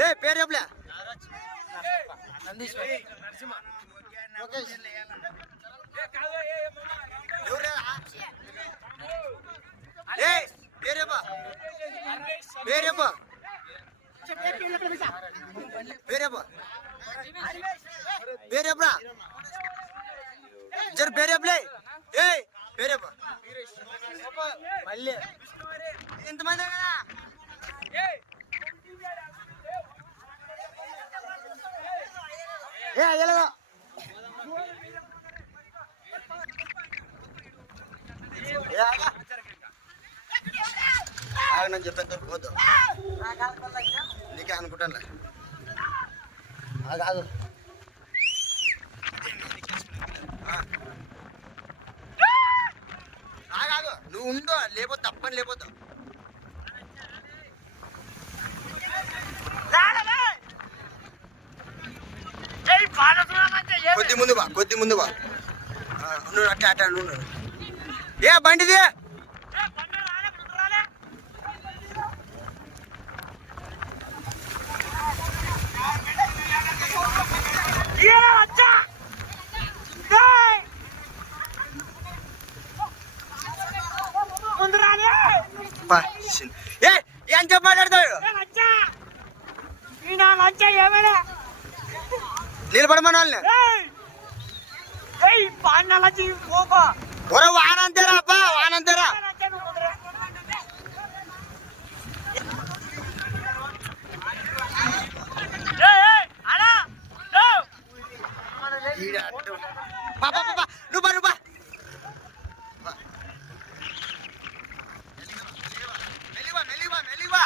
ఏ పేరు చెప్పలే పేరేపా పేరేపా పేరేపా పేరేపా జర పేరేపలే ఏ పేరేపా మళ్ళీ ఎంతమంది కదా ఏ అయ్యలేదా నేను చెప్పేంత పోతావు నీకే అనుకుంటానులే కాదు కాదు నువ్వు ఉందో లేకపోతే తప్పని లేకపోతావు కొద్ది ముందు బా నువ్వు అట్లా అట్లా నువ్వు ఏ బండిది ఏం చెప్ప మాట్లాడతాడు నిలబడమని వాళ్ళని వానంతేరా అబ్బా వానంతేరా నువ్వు నువ్వు మెలివా మెలివా మెలివా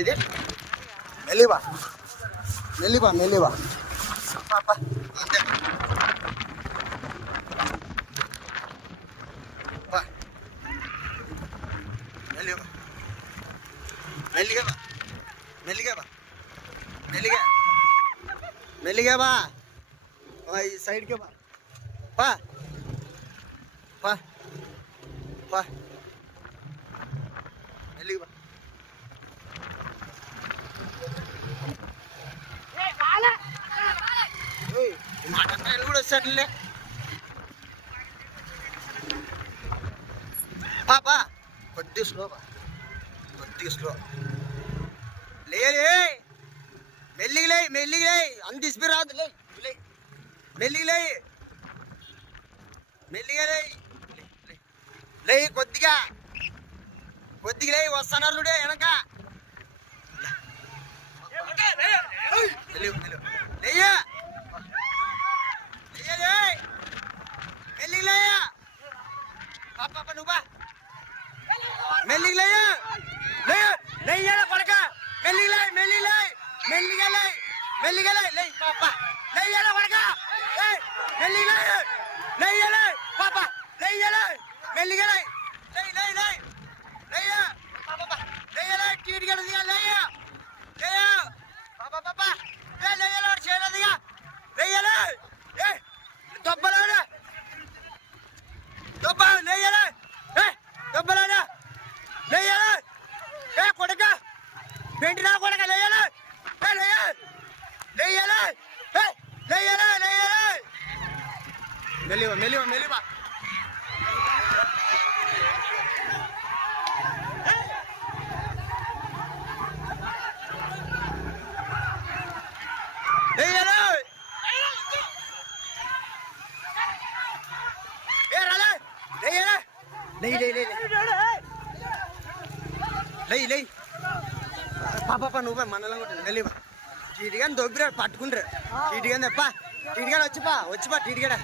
ఇది మెలివా మెలివా మెలివా అంతే మెలివా మెల్లిగా మెల్లిగా మెల్లిగా మెల్లిగా బా ఈ సైడ్కే బా పా పా పా మెల్లిగా మాటలు కూడా వచ్చేట్లే పాపా కొద్దిగా స్లో కొద్దిగా స్లో లే మెల్లిగా మెల్లిగా అంత ఇస్పి రాదు లే మెల్లిగా మెల్లిగా లే కొద్దిగా కొద్దిగా లే వస్తున్నారు వెనక లేయ్యా మెల్లిగా పాప నువ్వు మెల్లిగా లేయ్యా కొడక మెల్లిగా మెల్లిగా మెల్లిగా మెల్లిగా లే పాప లేయ్యా కొడక మెల్లిగా లేయ్యా పాప లేయ్యా మెల్లిగా లేయ్యా పాప లేయ్యా టీట్ గడదిగా లేయ్యా లేయ్యా పాప పాప లేయ్యా చేయలేదుగా లేయ్యా ఏ దొబ్బలాడా దొబ్బ లేయ్యా దొబ్బలాడా లేయ్యా ఏ కొడక పెంటి నా కొడక లేయ్యా లేయ్యా లేయ్యా లేయ్యా లేయ్యా మెల్లివా మెల్లివా మెల్లివా లై పాప నువ్వు మనలో వెళ్ళివా చీటిగా దొబ్బిరా పట్టుకుంటారు చీటిగా తెప్ప చీటిగా వచ్చిపా టీటిగా